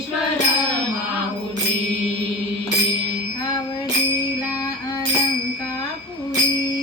ज्ञानेश्वर माऊली अवधीला अलंकापुरी।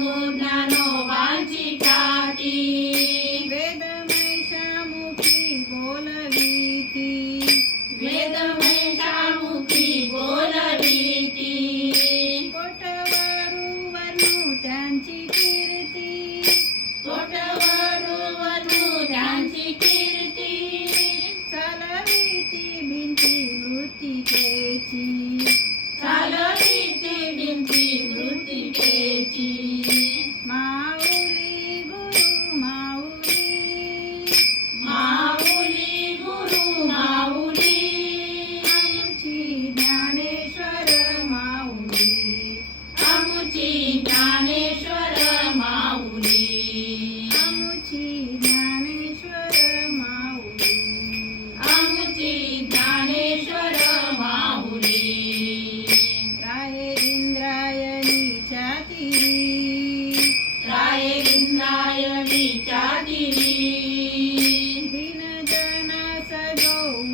గుణను వాచి కాటి వేదమేషాముఖి బోలవీతి. వేదమేషాముఖి బోలవీతి. కోటవారు వను తాంచి కీర్తి. కోటవారు వను తాంచి కీర్తి. చలవీతి బింటి మృతి కేచి చలవీతి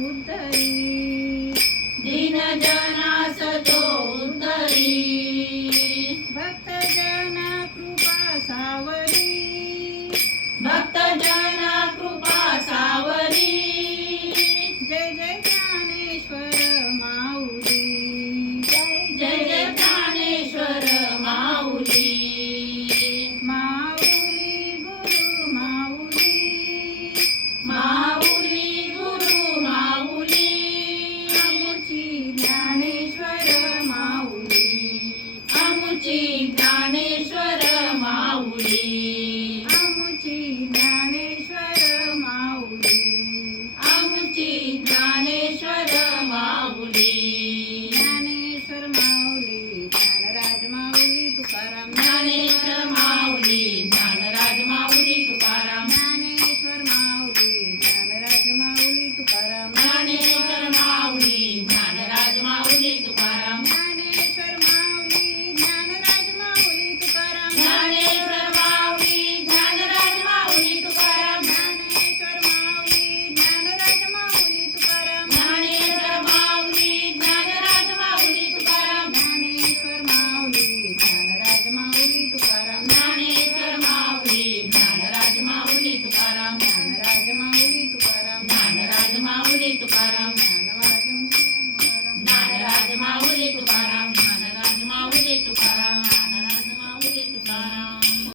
ముద్దరి